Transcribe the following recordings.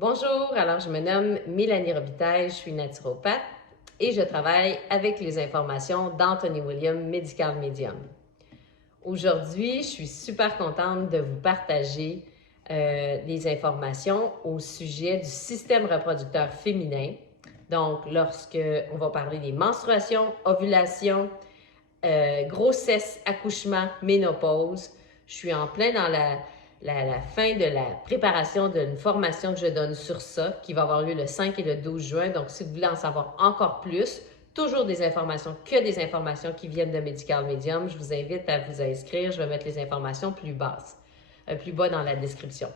Bonjour, alors je me nomme Mélanie Robitaille, je suis naturopathe et je travaille avec les informations d'Anthony William Medical Medium. Aujourd'hui, je suis super contente de vous partager des informations au sujet du système reproducteur féminin. Donc, lorsque on va parler des menstruations, ovulations, grossesse, accouchement, ménopause, je suis en plein dans la fin de la préparation d'une formation que je donne sur ça, qui va avoir lieu le 5 et le 12 juin. Donc, si vous voulez en savoir encore plus, toujours des informations qui viennent de Medical Medium, je vous invite à vous inscrire. Je vais mettre les informations plus bas dans la description.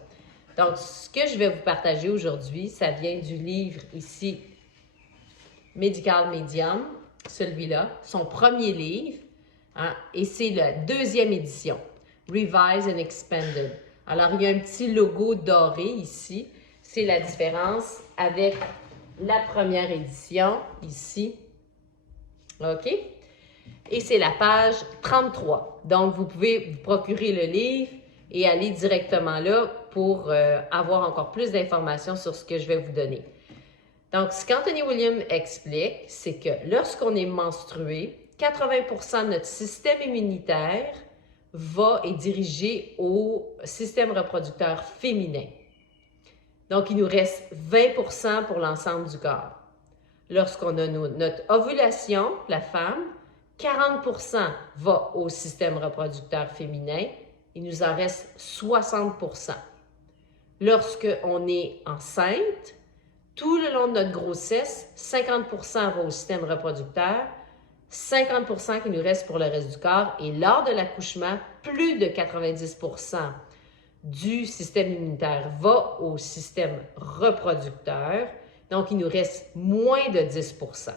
Donc, ce que je vais vous partager aujourd'hui, ça vient du livre ici, Medical Medium, celui-là, son premier livre, hein, et c'est la deuxième édition, Revised and Expanded. Alors, il y a un petit logo doré ici, c'est la différence avec la première édition, ici, OK? Et c'est la page 33. Donc, vous pouvez vous procurer le livre et aller directement là pour avoir encore plus d'informations sur ce que je vais vous donner. Donc, ce qu'Anthony William explique, c'est que lorsqu'on est menstrué, 80% de notre système immunitaire est dirigé au système reproducteur féminin. Donc, il nous reste 20% pour l'ensemble du corps. Lorsqu'on a notre ovulation, la femme, 40% va au système reproducteur féminin, il nous en reste 60%. Lorsqu'on est enceinte, tout le long de notre grossesse, 50% va au système reproducteur, 50% qui nous reste pour le reste du corps, et lors de l'accouchement, plus de 90% du système immunitaire va au système reproducteur, donc il nous reste moins de 10%.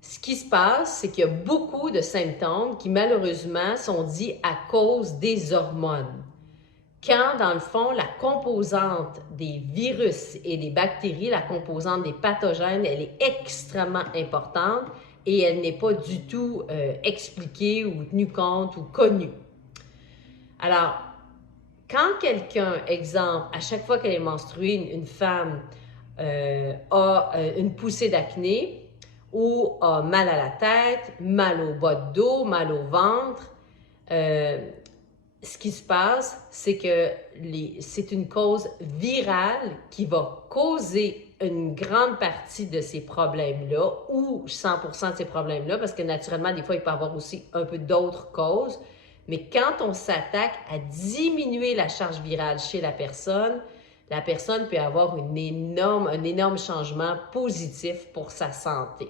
Ce qui se passe, c'est qu'il y a beaucoup de symptômes qui malheureusement sont dits à cause des hormones. Quand, dans le fond, la composante des virus et des bactéries, la composante des pathogènes, elle est extrêmement importante et elle n'est pas du tout expliquée ou tenue compte ou connue. Alors, quand quelqu'un, exemple, à chaque fois qu'elle est menstruée, une femme a une poussée d'acné ou a mal à la tête, mal au bas de dos, mal au ventre, ce qui se passe, c'est que c'est une cause virale qui va causer une grande partie de ces problèmes-là ou 100% de ces problèmes-là, parce que naturellement, des fois, il peut y avoir aussi un peu d'autres causes. Mais quand on s'attaque à diminuer la charge virale chez la personne peut avoir un énorme changement positif pour sa santé.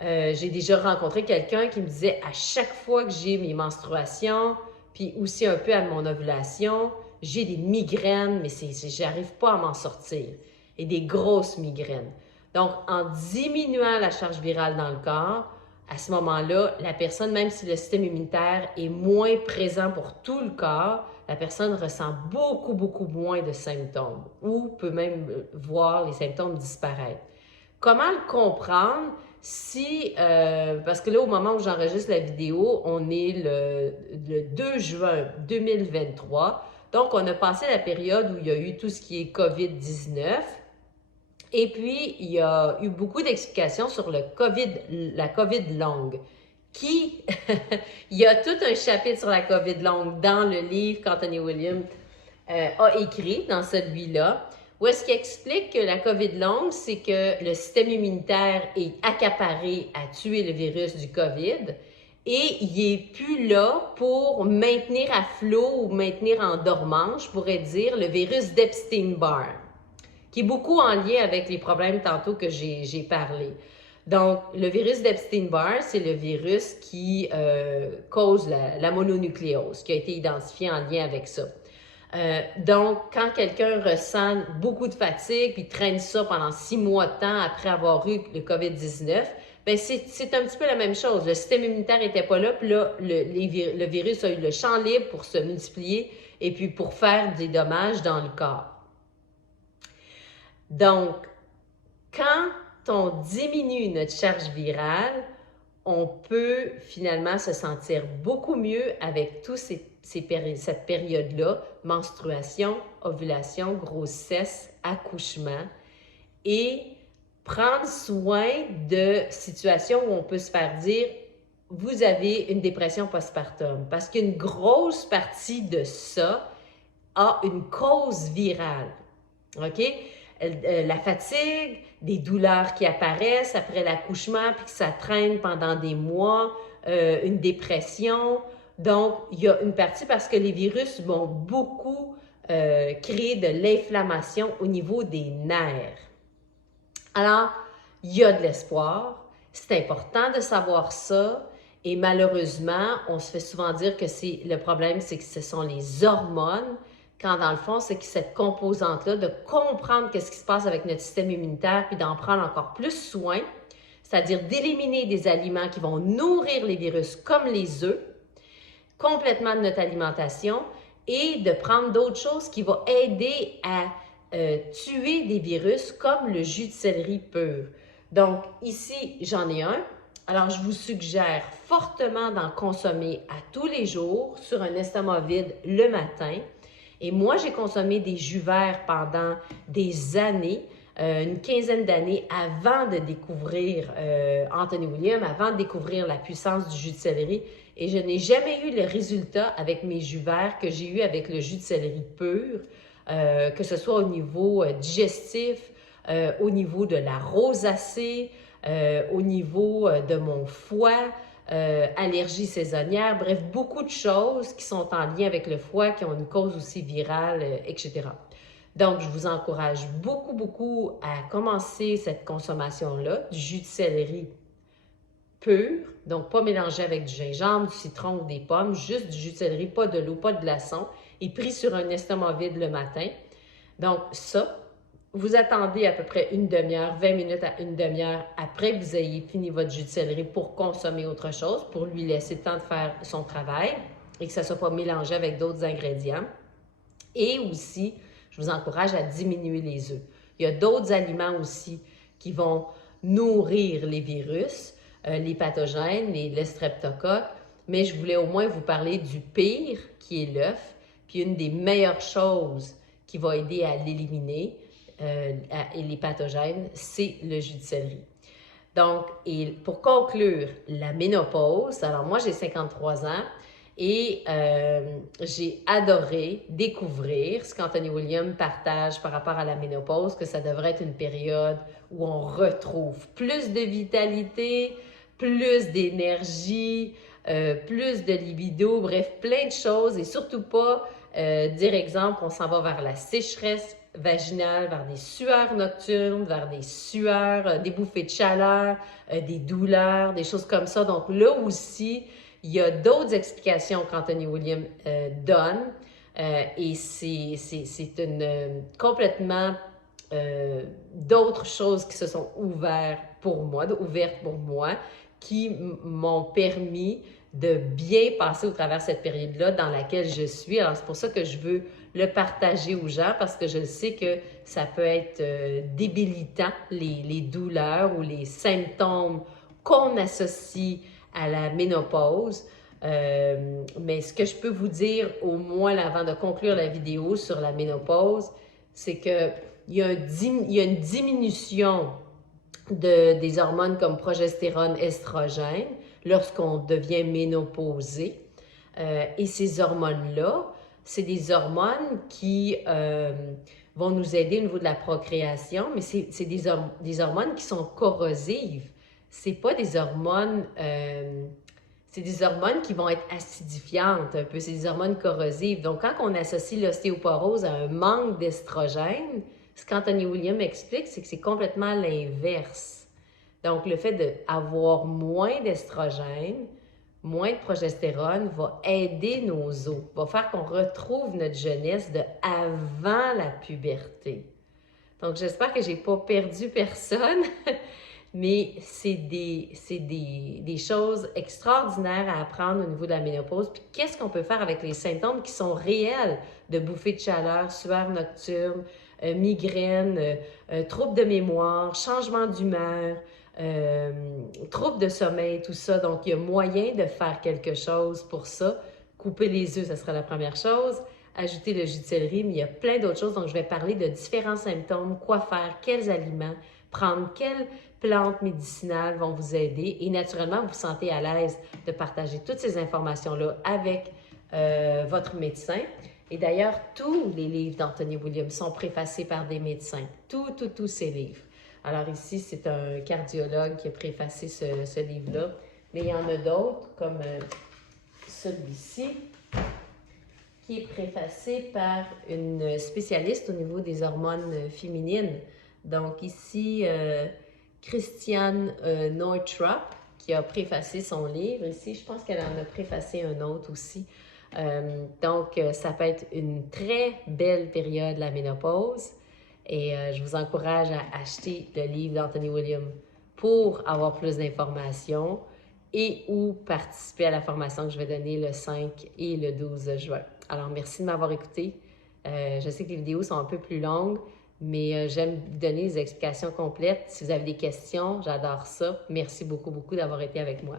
J'ai déjà rencontré quelqu'un qui me disait à chaque fois que j'ai mes menstruations, puis aussi un peu à mon ovulation, j'ai des migraines, mais j'arrive pas à m'en sortir. Et des grosses migraines. Donc, en diminuant la charge virale dans le corps, à ce moment-là, la personne, même si le système immunitaire est moins présent pour tout le corps, la personne ressent beaucoup moins de symptômes ou peut même voir les symptômes disparaître. Comment le comprendre? Parce que là, au moment où j'enregistre la vidéo, on est le 2 juin 2023. Donc, on a passé la période où il y a eu tout ce qui est COVID-19. Et puis, il y a eu beaucoup d'explications sur la COVID longue. Il y a tout un chapitre sur la COVID longue dans le livre qu'Anthony William a écrit, dans celui-là, où est-ce qu'il explique que la COVID longue, c'est que le système immunitaire est accaparé à tuer le virus du COVID et il n'est plus là pour maintenir à flot ou maintenir en dormance, je pourrais dire, le virus d'Epstein-Barr, qui est beaucoup en lien avec les problèmes tantôt que j'ai parlé. Donc, le virus d'Epstein-Barr, c'est le virus qui cause la mononucléose, qui a été identifié en lien avec ça. Donc, quand quelqu'un ressent beaucoup de fatigue, puis traîne ça pendant 6 mois de temps après avoir eu le COVID-19, bien, c'est un petit peu la même chose. Le système immunitaire n'était pas là, puis là, le virus a eu le champ libre pour se multiplier et puis pour faire des dommages dans le corps. Donc, quand on diminue notre charge virale, on peut finalement se sentir beaucoup mieux avec cette période-là, menstruation, ovulation, grossesse, accouchement, et prendre soin de situations où on peut se faire dire « vous avez une dépression postpartum » parce qu'une grosse partie de ça a une cause virale, OK? La fatigue, des douleurs qui apparaissent après l'accouchement puis que ça traîne pendant des mois, une dépression. Donc, il y a une partie parce que les virus vont beaucoup créer de l'inflammation au niveau des nerfs. Alors, il y a de l'espoir. C'est important de savoir ça. Et malheureusement, on se fait souvent dire que le problème, c'est que ce sont les hormones, quand dans le fond, c'est que cette composante-là, de comprendre qu'est-ce qui se passe avec notre système immunitaire, puis d'en prendre encore plus soin, c'est-à-dire d'éliminer des aliments qui vont nourrir les virus, comme les œufs, complètement de notre alimentation, et de prendre d'autres choses qui vont aider à tuer des virus, comme le jus de céleri pur. Donc, ici, j'en ai un. Alors, je vous suggère fortement d'en consommer à tous les jours sur un estomac vide le matin. Et moi, j'ai consommé des jus verts pendant des années, une quinzaine d'années avant de découvrir Anthony William, avant de découvrir la puissance du jus de céleri. Et je n'ai jamais eu le résultat avec mes jus verts que j'ai eu avec le jus de céleri pur, que ce soit au niveau digestif, au niveau de la rosacée, au niveau de mon foie, allergies saisonnières, bref, beaucoup de choses qui sont en lien avec le foie, qui ont une cause aussi virale, etc. Donc, je vous encourage beaucoup à commencer cette consommation-là, du jus de céleri pur, donc pas mélangé avec du gingembre, du citron ou des pommes, juste du jus de céleri, pas de l'eau, pas de glaçons, et pris sur un estomac vide le matin. Donc, ça, vous attendez à peu près une demi-heure, 20 minutes à une demi-heure après que vous ayez fini votre jus de céleri pour consommer autre chose, pour lui laisser le temps de faire son travail et que ça ne soit pas mélangé avec d'autres ingrédients. Et aussi, je vous encourage à diminuer les œufs. Il y a d'autres aliments aussi qui vont nourrir les virus, les pathogènes, les streptocoques, mais je voulais au moins vous parler du pire, qui est l'œuf, puis une des meilleures choses qui va aider à l'éliminer, et les pathogènes, c'est le jus de céleri. Donc, et pour conclure, la ménopause, alors moi j'ai 53 ans et j'ai adoré découvrir ce qu'Anthony William partage par rapport à la ménopause, que ça devrait être une période où on retrouve plus de vitalité, plus d'énergie, plus de libido, bref, plein de choses et surtout pas dire exemple, on s'en va vers la sécheresse vaginale, vers des sueurs nocturnes, vers des sueurs, des bouffées de chaleur, des douleurs, des choses comme ça. Donc là aussi, il y a d'autres explications qu'Anthony William donne et c'est complètement d'autres choses qui se sont ouvertes pour moi, qui m'ont permis de bien passer au travers de cette période-là dans laquelle je suis. Alors, c'est pour ça que je veux le partager aux gens parce que je sais que ça peut être débilitant, les douleurs ou les symptômes qu'on associe à la ménopause. Mais ce que je peux vous dire, au moins avant de conclure la vidéo sur la ménopause, c'est qu'il y a une diminution des hormones comme progestérone, estrogène, lorsqu'on devient ménopausé. Et ces hormones-là, c'est des hormones qui vont nous aider au niveau de la procréation, mais c'est des hormones qui sont corrosives. C'est pas des hormones... c'est des hormones qui vont être acidifiantes un peu, c'est des hormones corrosives. Donc, quand on associe l'ostéoporose à un manque d'estrogène, ce qu'Anthony William explique, c'est que c'est complètement l'inverse. Donc, le fait d'avoir moins d'estrogène, moins de progestérone va aider nos os, va faire qu'on retrouve notre jeunesse de avant la puberté. Donc, j'espère que je n'ai pas perdu personne, mais c'est des choses extraordinaires à apprendre au niveau de la ménopause. Puis, qu'est-ce qu'on peut faire avec les symptômes qui sont réels de bouffées de chaleur, sueur nocturne, migraine, troubles de mémoire, changement d'humeur, troubles de sommeil, tout ça. Donc, il y a moyen de faire quelque chose pour ça. Couper les œufs, ça sera la première chose. Ajouter le jus de céleri, mais il y a plein d'autres choses. Donc, je vais parler de différents symptômes, quoi faire, quels aliments, prendre quelles plantes médicinales vont vous aider. Et naturellement, vous vous sentez à l'aise de partager toutes ces informations-là avec votre médecin. Et d'ailleurs, tous les livres d'Anthony Williams sont préfacés par des médecins. Tous ces livres. Alors ici, c'est un cardiologue qui a préfacé ce livre-là. Mais il y en a d'autres, comme celui-ci, qui est préfacé par une spécialiste au niveau des hormones féminines. Donc ici, Christiane Northrup, qui a préfacé son livre. Ici, je pense qu'elle en a préfacé un autre aussi. Donc, ça peut être une très belle période, la ménopause. Et je vous encourage à acheter le livre d'Anthony Williams pour avoir plus d'informations et ou participer à la formation que je vais donner le 5 et le 12 juin. Alors, merci de m'avoir écouté. Je sais que les vidéos sont un peu plus longues, mais j'aime donner des explications complètes. Si vous avez des questions, j'adore ça. Merci beaucoup d'avoir été avec moi.